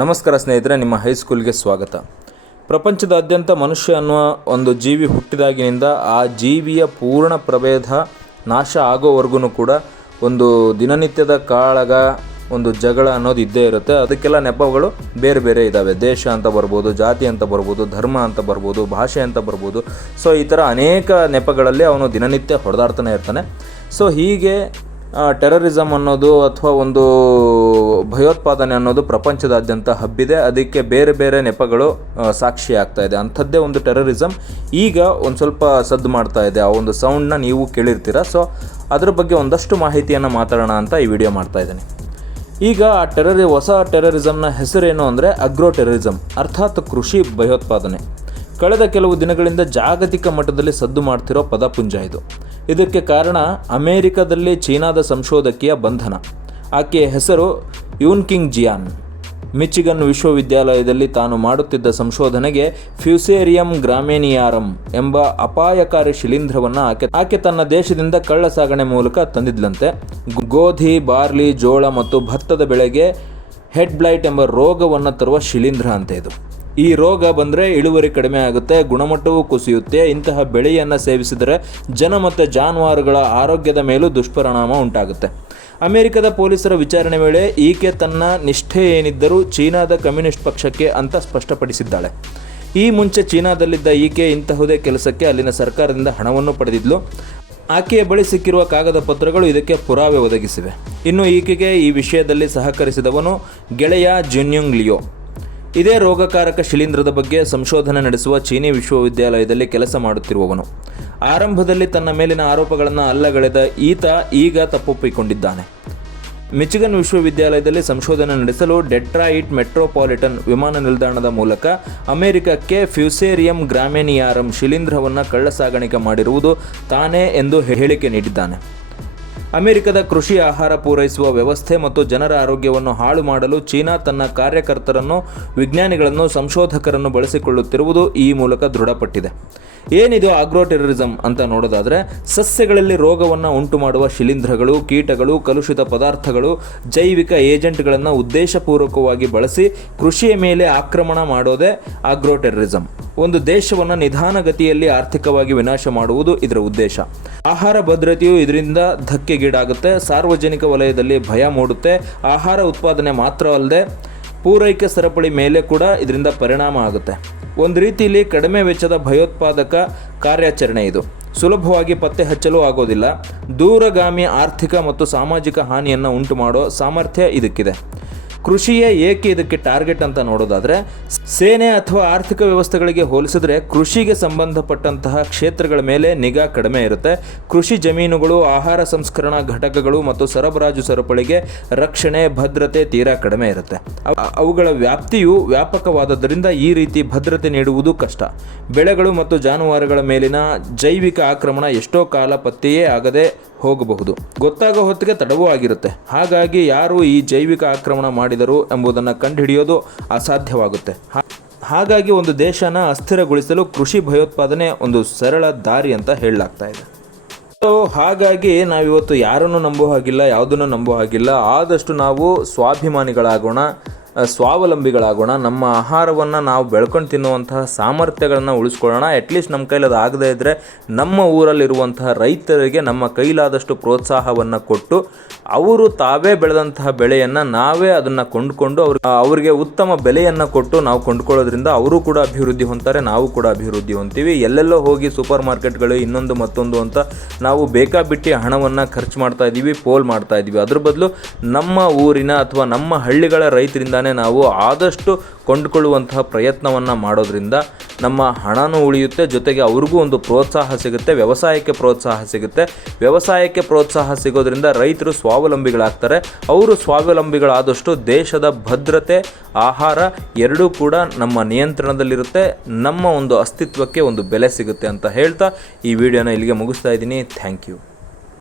ನಮಸ್ಕಾರ ಸ್ನೇಹಿತರೆ, ನಿಮ್ಮ ಹೈಸ್ಕೂಲ್ಗೆ ಸ್ವಾಗತ. ಪ್ರಪಂಚದಾದ್ಯಂತ ಮನುಷ್ಯ ಅನ್ನುವ ಒಂದು ಜೀವಿ ಹುಟ್ಟಿದಾಗಿನಿಂದ ಆ ಜೀವಿಯ ಪೂರ್ಣ ಪ್ರಭೇದ ನಾಶ ಆಗೋವರೆಗೂ ಕೂಡ ಒಂದು ದಿನನಿತ್ಯದ ಕಾಳಗ, ಒಂದು ಜಗಳ ಅನ್ನೋದು ಇದ್ದೇ ಇರುತ್ತೆ. ಅದಕ್ಕೆಲ್ಲ ನೆಪಗಳು ಬೇರೆ ಬೇರೆ ಇದ್ದಾವೆ ದೇಶ ಅಂತ ಬರ್ಬೋದು, ಜಾತಿ ಅಂತ ಬರ್ಬೋದು, ಧರ್ಮ ಅಂತ ಬರ್ಬೋದು, ಭಾಷೆ ಅಂತ ಬರ್ಬೋದು. ಸೊ ಈ ಥರ ಅನೇಕ ನೆಪಗಳಲ್ಲಿ ಅವನು ದಿನನಿತ್ಯ ಹೊಡೆದಾಡ್ತಾನೆ ಇರ್ತಾನೆ. ಸೊ ಹೀಗೆ ಟೆರರಿಸಮ್ ಅನ್ನೋದು ಅಥವಾ ಒಂದು ಭಯೋತ್ಪಾದನೆ ಅನ್ನೋದು ಪ್ರಪಂಚದಾದ್ಯಂತ ಹಬ್ಬಿದೆ. ಅದಕ್ಕೆ ಬೇರೆ ಬೇರೆ ನೆಪಗಳು ಆ, ಸಾಕ್ಷಿ ಆಗ್ತಾ ಇದೆ. ಅಂಥದ್ದೇ ಒಂದು ಟೆರರಿಸಮ್ ಈಗ ಒಂದು ಸ್ವಲ್ಪ ಸದ್ದು ಮಾಡ್ತಾ ಇದೆ. ಆ ಒಂದು ಸೌಂಡ್ನ ನೀವು ಕೇಳಿರ್ತೀರ? ಸೊ ಅದ್ರ ಬಗ್ಗೆ ಒಂದಷ್ಟು ಮಾಹಿತಿಯನ್ನು ಮಾತಾಡೋಣ ಅಂತ ಈ ವಿಡಿಯೋ ಮಾಡ್ತಾ ಇದ್ದೀನಿ. ಈಗ ಆ ಟೆರರಿ ಹೊಸ ಟೆರರಿಸಮ್ನ ಹೆಸರೇನು ಅಂದರೆ ಅಗ್ರೋ ಟೆರರಿಸಮ್ ಅರ್ಥಾತ್ ಕೃಷಿ ಭಯೋತ್ಪಾದನೆ. ಕಳೆದ ಕೆಲವು ದಿನಗಳಿಂದ ಜಾಗತಿಕ ಮಟ್ಟದಲ್ಲಿ ಸದ್ದು ಮಾಡ್ತಿರೋ ಪದಪುಂಜ ಇದು. ಇದಕ್ಕೆ ಕಾರಣ ಅಮೇರಿಕದಲ್ಲಿ ಚೀನಾದ ಸಂಶೋಧಕಿಯ ಬಂಧನ. ಆಕೆಯ ಹೆಸರು ಯೂನ್ಕಿಂಗ್ ಜಿಯಾನ್. ಮಿಚಿಗನ್ ವಿಶ್ವವಿದ್ಯಾಲಯದಲ್ಲಿ ತಾನು ಮಾಡುತ್ತಿದ್ದ ಸಂಶೋಧನೆಗೆ ಫ್ಯೂಸೇರಿಯಂ ಗ್ರಾಮೇನಿಯಾರಂ ಎಂಬ ಅಪಾಯಕಾರಿ ಶಿಲೀಂಧ್ರವನ್ನು ಆಕೆ ಆಕೆ ತನ್ನ ದೇಶದಿಂದ ಕಳ್ಳ ಸಾಗಣೆ ಮೂಲಕ ತಂದಿದ್ಲಂತೆ. ಗೋಧಿ, ಬಾರ್ಲಿ, ಜೋಳ ಮತ್ತು ಭತ್ತದ ಬೆಳೆಗೆ ಹೆಡ್ ಬ್ಲೈಟ್ ಎಂಬ ರೋಗವನ್ನು ತರುವ ಶಿಲೀಂಧ್ರ ಅಂತ ಇದು. ಈ ರೋಗ ಬಂದರೆ ಇಳುವರಿ ಕಡಿಮೆ ಆಗುತ್ತೆ, ಗುಣಮಟ್ಟವೂ ಕುಸಿಯುತ್ತೆ, ಇಂತಹ ಬೆಳೆಯನ್ನು ಸೇವಿಸಿದರೆ ಜನ ಮತ್ತು ಜಾನುವಾರುಗಳ ಆರೋಗ್ಯದ ಮೇಲೂ ದುಷ್ಪರಿಣಾಮ ಉಂಟಾಗುತ್ತೆ. ಅಮೆರಿಕದ ಪೊಲೀಸರ ವಿಚಾರಣೆ ವೇಳೆ ಈಕೆ ತನ್ನ ನಿಷ್ಠೆ ಏನಿದ್ದರೂ ಚೀನಾದ ಕಮ್ಯುನಿಸ್ಟ್ ಪಕ್ಷಕ್ಕೆ ಅಂತ ಸ್ಪಷ್ಟಪಡಿಸಿದ್ದಾಳೆ. ಈ ಮುಂಚೆ ಚೀನಾದಲ್ಲಿದ್ದ ಈಕೆ ಇಂತಹುದೇ ಕೆಲಸಕ್ಕೆ ಅಲ್ಲಿನ ಸರ್ಕಾರದಿಂದ ಹಣವನ್ನು ಪಡೆದಿದ್ಲು. ಆಕೆಯ ಬಳಿ ಸಿಕ್ಕಿರುವ ಕಾಗದ ಪತ್ರಗಳು ಇದಕ್ಕೆ ಪುರಾವೆ ಒದಗಿಸಿವೆ. ಇನ್ನು ಈಕೆಗೆ ಈ ವಿಷಯದಲ್ಲಿ ಸಹಕರಿಸಿದವನು ಗೆಳೆಯ ಜುನ್ಯುಂಗ್ ಲಿಯೋ. ಇದೇ ರೋಗಕಾರಕ ಶಿಲೀಂಧ್ರದ ಬಗ್ಗೆ ಸಂಶೋಧನೆ ನಡೆಸುವ ಚೀನಿ ವಿಶ್ವವಿದ್ಯಾಲಯದಲ್ಲಿ ಕೆಲಸ ಮಾಡುತ್ತಿರುವವನು. ಆರಂಭದಲ್ಲಿ ತನ್ನ ಮೇಲಿನ ಆರೋಪಗಳನ್ನು ಅಲ್ಲಗಳೆದ ಈತ ಈಗ ತಪ್ಪೊಪ್ಪಿಕೊಂಡಿದ್ದಾನೆ. ಮಿಚಿಗನ್ ವಿಶ್ವವಿದ್ಯಾಲಯದಲ್ಲಿ ಸಂಶೋಧನೆ ನಡೆಸಲು ಡೆಟ್ರಾಯಿಟ್ ಮೆಟ್ರೋಪಾಲಿಟನ್ ವಿಮಾನ ನಿಲ್ದಾಣದ ಮೂಲಕ ಅಮೆರಿಕಕ್ಕೆ ಫ್ಯೂಸೇರಿಯಂ ಗ್ರಾಮೇನಿಯಾರಂ ಶಿಲೀಂಧ್ರವನ್ನು ಕಳ್ಳಸಾಗಾಣಿಕೆ ಮಾಡಿರುವುದು ತಾನೇ ಎಂದು ಹೇಳಿಕೆ ನೀಡಿದ್ದಾನೆ. ಅಮೆರಿಕದ ಕೃಷಿ ಆಹಾರ ಪೂರೈಸುವ ವ್ಯವಸ್ಥೆ ಮತ್ತು ಜನರ ಆರೋಗ್ಯವನ್ನು ಹಾಳು ಮಾಡಲು ಚೀನಾ ತನ್ನ ಕಾರ್ಯಕರ್ತರನ್ನು, ವಿಜ್ಞಾನಿಗಳನ್ನು, ಸಂಶೋಧಕರನ್ನು ಬಳಸಿಕೊಳ್ಳುತ್ತಿರುವುದು ಈ ಮೂಲಕ ದೃಢಪಟ್ಟಿದೆ. ಏನಿದು ಆಗ್ರೋ ಟೆರರಿಸಮ್ ಅಂತ ನೋಡೋದಾದರೆ, ಸಸ್ಯಗಳಲ್ಲಿ ರೋಗವನ್ನು ಉಂಟು ಮಾಡುವ ಶಿಲೀಂಧ್ರಗಳು, ಕೀಟಗಳು, ಕಲುಷಿತ ಪದಾರ್ಥಗಳು, ಜೈವಿಕ ಏಜೆಂಟ್ಗಳನ್ನು ಉದ್ದೇಶಪೂರ್ವಕವಾಗಿ ಬಳಸಿ ಕೃಷಿಯ ಮೇಲೆ ಆಕ್ರಮಣ ಮಾಡೋದೇ ಆಗ್ರೋ ಟೆರರಿಸಮ್ ಒಂದು ದೇಶವನ್ನು ನಿಧಾನಗತಿಯಲ್ಲಿ ಆರ್ಥಿಕವಾಗಿ ವಿನಾಶ ಮಾಡುವುದು ಇದರ ಉದ್ದೇಶ. ಆಹಾರ ಭದ್ರತೆಯು ಇದರಿಂದ ಧಕ್ಕೆಗೀಡಾಗುತ್ತೆ. ಸಾರ್ವಜನಿಕ ವಲಯದಲ್ಲಿ ಭಯ ಮೂಡುತ್ತೆ. ಆಹಾರ ಉತ್ಪಾದನೆ ಮಾತ್ರವಲ್ಲದೆ ಪೂರೈಕೆ ಸರಪಳಿ ಮೇಲೆ ಕೂಡ ಇದರಿಂದ ಪರಿಣಾಮ ಆಗುತ್ತೆ. ಒಂದು ರೀತಿಯಲ್ಲಿ ಕಡಿಮೆ ವೆಚ್ಚದ ಭಯೋತ್ಪಾದಕ ಕಾರ್ಯಾಚರಣೆ ಇದು. ಸುಲಭವಾಗಿ ಪತ್ತೆ ಹಚ್ಚಲು ಆಗೋದಿಲ್ಲ. ದೂರಗಾಮಿ ಆರ್ಥಿಕ ಮತ್ತು ಸಾಮಾಜಿಕ ಹಾನಿಯನ್ನು ಉಂಟು ಮಾಡೋ ಸಾಮರ್ಥ್ಯ ಇದಕ್ಕಿದೆ. ಕೃಷಿಯೇ ಏಕೆ ಇದಕ್ಕೆ ಟಾರ್ಗೆಟ್ ಅಂತ ನೋಡೋದಾದರೆ, ಸೇನೆ ಅಥವಾ ಆರ್ಥಿಕ ವ್ಯವಸ್ಥೆಗಳಿಗೆ ಹೋಲಿಸಿದ್ರೆ ಕೃಷಿಗೆ ಸಂಬಂಧಪಟ್ಟಂತಹ ಕ್ಷೇತ್ರಗಳ ಮೇಲೆ ನಿಗಾ ಕಡಿಮೆ ಇರುತ್ತೆ. ಕೃಷಿ ಜಮೀನುಗಳು, ಆಹಾರ ಸಂಸ್ಕರಣಾ ಘಟಕಗಳು ಮತ್ತು ಸರಬರಾಜು ಸರಪಳಿಗೆ ರಕ್ಷಣೆ, ಭದ್ರತೆ ತೀರಾ ಕಡಿಮೆ ಇರುತ್ತೆ. ಅವುಗಳ ವ್ಯಾಪ್ತಿಯು ವ್ಯಾಪಕವಾದದ್ದರಿಂದ ಈ ರೀತಿ ಭದ್ರತೆ ನೀಡುವುದು ಕಷ್ಟ. ಬೆಳೆಗಳು ಮತ್ತು ಜಾನುವಾರುಗಳ ಮೇಲಿನ ಜೈವಿಕ ಆಕ್ರಮಣ ಎಷ್ಟೋ ಕಾಲ ಪತ್ತೆಯೇ ಆಗದೆ ಹೋಗಬಹುದು. ಗೊತ್ತಾಗೋ ಹೊತ್ತಿಗೆ ತಡವೂ ಆಗಿರುತ್ತೆ. ಹಾಗಾಗಿ ಯಾರು ಈ ಜೈವಿಕ ಆಕ್ರಮಣ ಮಾಡಿದರು ಎಂಬುದನ್ನು ಕಂಡುಹಿಡಿಯೋದು ಅಸಾಧ್ಯವಾಗುತ್ತೆ. ಹಾಗಾಗಿ ಒಂದು ದೇಶನ ಅಸ್ಥಿರಗೊಳಿಸಲು ಕೃಷಿ ಭಯೋತ್ಪಾದನೆ ಒಂದು ಸರಳ ದಾರಿ ಅಂತ ಹೇಳಲಾಗ್ತಾ ಇದೆ. ಸೊ ಹಾಗಾಗಿ ನಾವಿವತ್ತು ಯಾರನ್ನು ನಂಬೋ ಹಾಗಿಲ್ಲ ಯಾವುದನ್ನು ನಂಬೋ ಹಾಗಿಲ್ಲ ಆದಷ್ಟು ನಾವು ಸ್ವಾಭಿಮಾನಿಗಳಾಗೋಣ. ಸ್ವಾವಲಂಬಿಗಳಾಗೋಣ. ನಮ್ಮ ಆಹಾರವನ್ನು ನಾವು ಬೆಳ್ಕೊಂಡು ತಿನ್ನುವಂತಹ ಸಾಮರ್ಥ್ಯಗಳನ್ನು ಉಳಿಸ್ಕೊಳ್ಳೋಣ. ಅಟ್ಲೀಸ್ಟ್ ನಮ್ಮ ಕೈಲಿ ಅದು ಆಗದೇ ಇದ್ದರೆ ನಮ್ಮ ಊರಲ್ಲಿರುವಂತಹ ರೈತರಿಗೆ ನಮ್ಮ ಕೈಲಾದಷ್ಟು ಪ್ರೋತ್ಸಾಹವನ್ನು ಕೊಟ್ಟು ಅವರು ತಾವೇ ಬೆಳೆದಂತಹ ಬೆಳೆಯನ್ನು ನಾವೇ ಅದನ್ನು ಕೊಂಡುಕೊಂಡು ಅವ್ರ ಅವರಿಗೆ ಉತ್ತಮ ಬೆಲೆಯನ್ನು ಕೊಟ್ಟು ನಾವು ಕೊಂಡ್ಕೊಳ್ಳೋದ್ರಿಂದ ಅವರು ಕೂಡ ಅಭಿವೃದ್ಧಿ ಹೊಂತಾರೆ ನಾವು ಕೂಡ ಅಭಿವೃದ್ಧಿ ಹೊಂತೀವಿ ಎಲ್ಲೆಲ್ಲೋ ಹೋಗಿ ಸೂಪರ್ ಮಾರ್ಕೆಟ್ಗಳು ಇನ್ನೊಂದು ಮತ್ತೊಂದು ಅಂತ ನಾವು ಬೇಕಾಬಿಟ್ಟಿ ಹಣವನ್ನು ಖರ್ಚು ಮಾಡ್ತಾ ಇದ್ದೀವಿ ಪೋಲ್ ಮಾಡ್ತಾ ಇದ್ದೀವಿ ಅದ್ರ ಬದಲು ನಮ್ಮ ಊರಿನ ಅಥವಾ ನಮ್ಮ ಹಳ್ಳಿಗಳ ನಾವು ಆದಷ್ಟು ಕೊಂಡುಕೊಳ್ಳುವಂತಹ ಪ್ರಯತ್ನವನ್ನು ಮಾಡೋದ್ರಿಂದ ನಮ್ಮ ಹಣನೂ ಉಳಿಯುತ್ತೆ, ಜೊತೆಗೆ ಅವ್ರಿಗೂ ಒಂದು ಪ್ರೋತ್ಸಾಹ ಸಿಗುತ್ತೆ, ವ್ಯವಸಾಯಕ್ಕೆ ಪ್ರೋತ್ಸಾಹ ಸಿಗುತ್ತೆ. ವ್ಯವಸಾಯಕ್ಕೆ ಪ್ರೋತ್ಸಾಹ ಸಿಗೋದ್ರಿಂದ ರೈತರು ಸ್ವಾವಲಂಬಿಗಳಾಗ್ತಾರೆ. ಅವರು ಸ್ವಾವಲಂಬಿಗಳಾದಷ್ಟು ದೇಶದ ಭದ್ರತೆ, ಆಹಾರ ಎರಡೂ ಕೂಡ ನಮ್ಮ ನಿಯಂತ್ರಣದಲ್ಲಿರುತ್ತೆ. ನಮ್ಮ ಒಂದು ಅಸ್ತಿತ್ವಕ್ಕೆ ಒಂದು ಬೆಲೆ ಸಿಗುತ್ತೆ ಅಂತ ಹೇಳ್ತಾ ಈ ವಿಡಿಯೋನ ಇಲ್ಲಿಗೆ ಮುಗಿಸ್ತಾ ಇದ್ದೀನಿ. Thank you